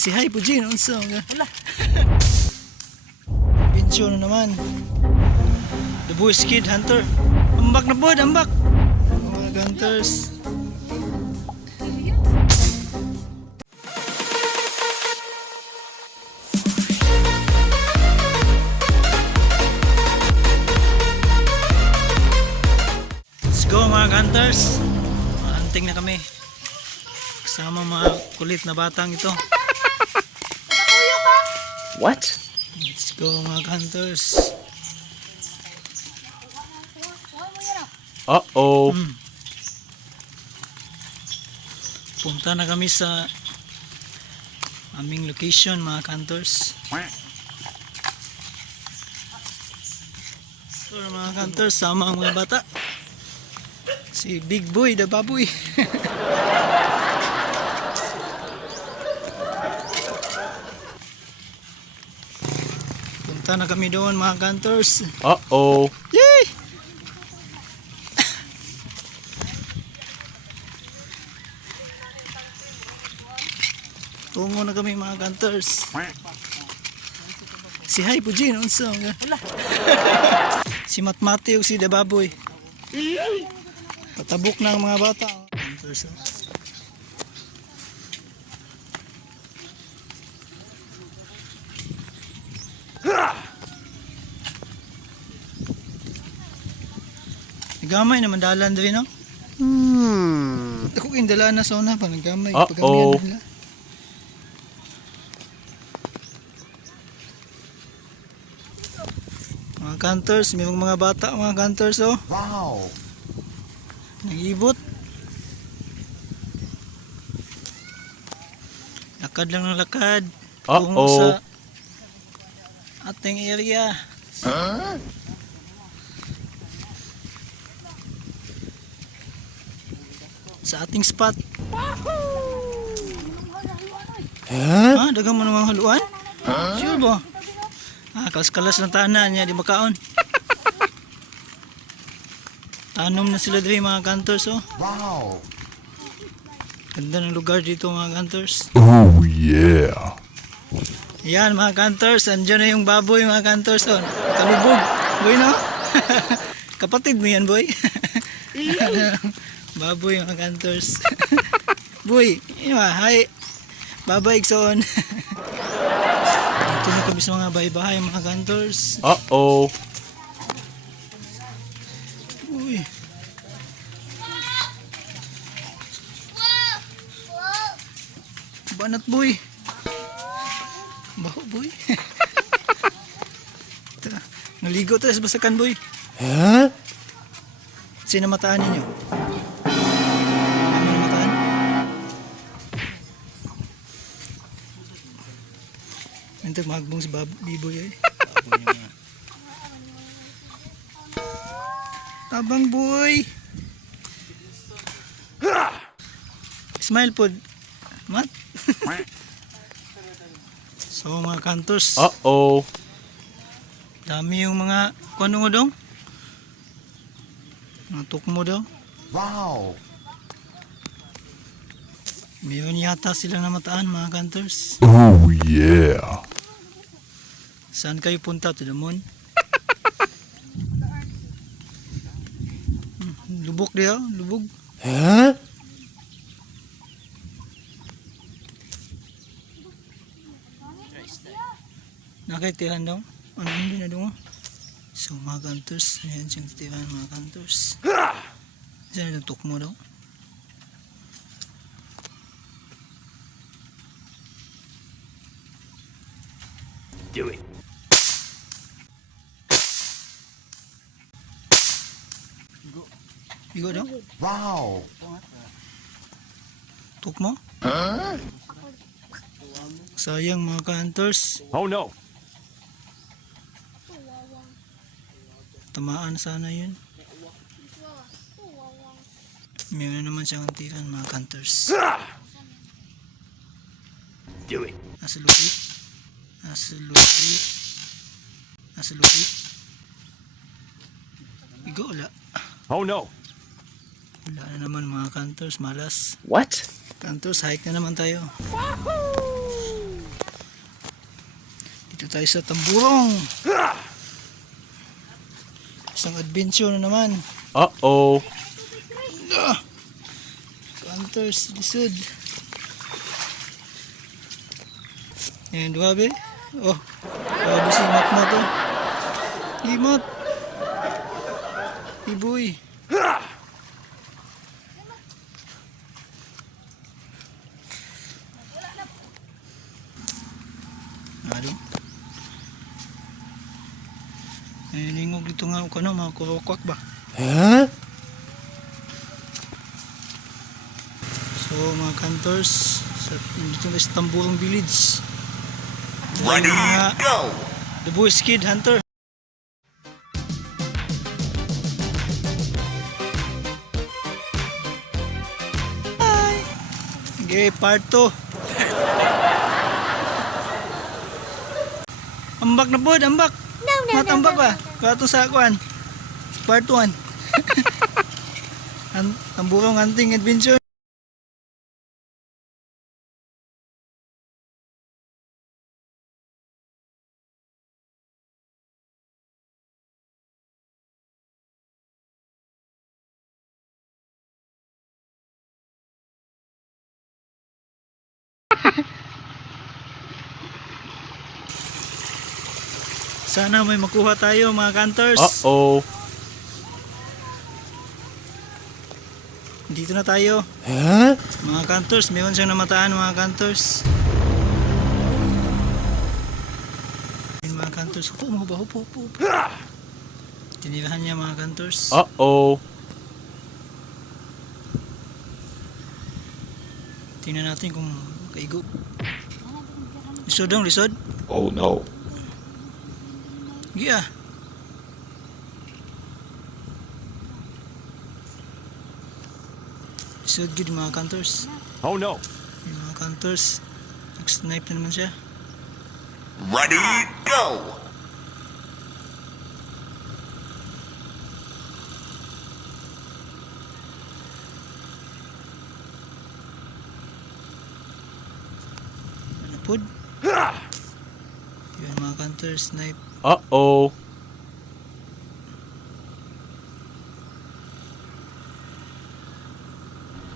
Si Hi Pujin, unsa nga? Hala. Bensyo na naman. The Boy Skid Hunter. Ambak na pod, ambak. Mga hunters. Let's go mga hunters. Hunting na kami. Kasama mga kulit na batang ito. What? Let's go mga hunters. Uh-oh. Hmm. Punta na kami sa aming location mga hunters. So mga hunters, sama ang mga bata. Si Big Boy, the baboy. Punta na kami doon mga hunters. Uh-oh. Yay! Tungo na kami mga hunters. Si Hay Pujin, unsa nga? si Matmati ug si Dababoy. Patabok na ang mga bata. Hunters. Oh. Gamay naman dalan diri no? Hmm. Ako yung dala na sa una pa nagkamay. Uh-oh. Pagamihan nila. Mga cantors, may mga bata mga cantors oh. Wow. Nag-ibot. Lakad lang ng lakad. Tungo Uh-oh. sa ating area. Sa ating spot. Huh? Ha? Dagang mo namang haluan? Sure ba? Ah, kalas-kalas ng tanan niya, di makaon. Tanom na sila diri mga cantors oh. Wow. Ganda ng lugar dito mga cantors. Oh yeah. Yan mga cantors, andyan na yung baboy mga cantors oh. Kalubog. Boy no? Kapatid mo yan boy. baboy mga cantors. boy, ima, hi. Babay Ikson. Dito na kami sa mga bahay-bahay mga cantors. Uh-oh. Uy. Banat boy. Baho boy. Ito, Naligo tayo sa basakan boy. Huh? Sinamataan ninyo. Ito magbong si Bab Biboy niya. Tabang boy. Smile pod. Mat. so mga kantors, Uh-oh. dami yung mga kuno mo dong? Mga tukmo daw. Wow. Meron yata silang namataan mga kantors. Oh yeah. Saan kayo punta? To the moon? Hmm, Lubog diya, lubog. Huh? Nakitiran daw. Ano hindi na daw? So mga kantors, ayan siyang titiran mga kantors. Saan na tukmo daw? Do it. Igo daw? Wow. Tukmo? Sayang mga kantors. Oh no. Tamaan sana yun. Meron naman siyang tiran mga kantors. Do it. Nasa lupi. Nasa lupi. Nasa lupi. Igo, wala. Oh no. Wala na naman mga kantors, malas. What? Kantors, hike na naman tayo. Dito tayo sa Tamburong. Isang adventure na naman. Uh-oh. Hunters, lisod. Yan, duwabe. Oh, duwabe si Mat na to. Imot. Iboy. Ano? Ay, lingog dito nga ako ano, mga kurokwak ba? Huh? So mga cantors, sa, dito na sa Tamburong Village. Ready, go! The Boys Kid Hunter. Hi! Okay, part 2. ambak na po, ambak. No, no, Matambak ba? Kato sa kuan. Part 1. An tamburong hunting adventure. Sana may makuha tayo mga cantors. Uh-oh. Dito na tayo. Huh? Mga cantors, mayroon siyang namataan mga cantors. Ayun, mga cantors, upo mo ba? Upo, upo, upo. Tinirahan niya mga cantors. Uh-oh. Tingnan natin kung kaigo. Lisod dong, lisod. Oh no. Giya. Lisod gid mga cantors. Oh no. Yung mga cantors, nag-snipe na naman siya. Ready, go! Ano pod? Yun mga cantors, snipe. Uh-oh.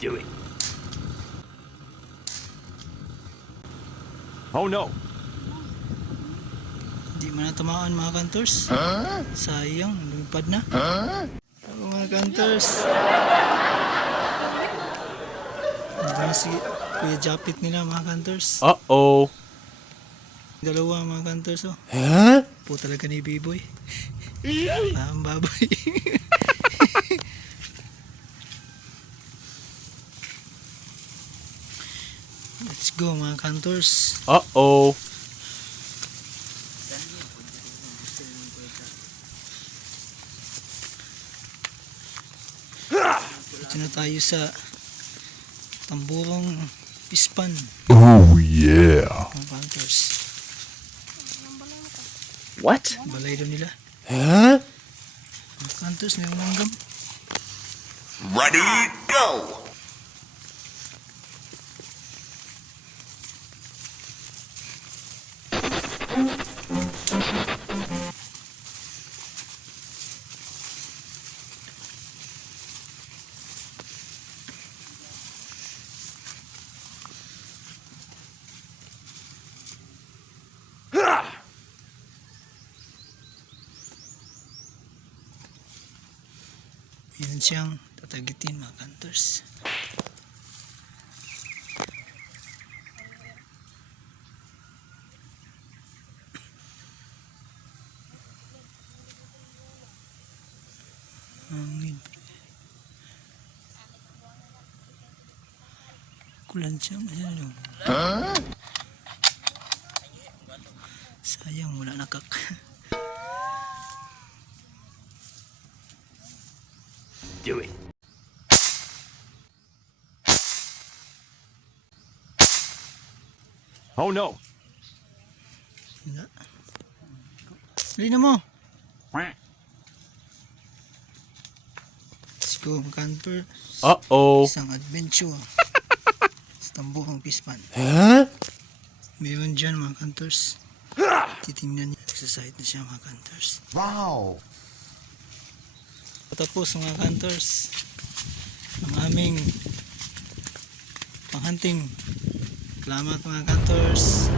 Do it. Oh no. Hindi man natamaan mga cantors. Sayang, lumipad na. Ako mga cantors. Ano ba si Kuya Japit nila mga cantors? Uh-oh. Dalawa mga cantors oh. Huh? Po talaga ni B-Boy. Ang baboy. Let's go mga cantors. Uh-oh. Dito na tayo sa tamburong pispan Oh yeah. What? Balay daw nila. Huh? Mga cantors, may langgam. Ready, go! Yun siyang tatagitin mga cantors. Hangin. Kulan siya masyado. Sayang wala nakak. Oh no. Dali na mo. Let's go, camper. Uh-oh. Isang adventure. sa tambuhang pispan. Huh? Meron dyan mga cantors. Titingnan niya. Exercise na siya mga hunters. Wow. Patapos mga hunters. Ang aming panghunting. Salamat mga hunters.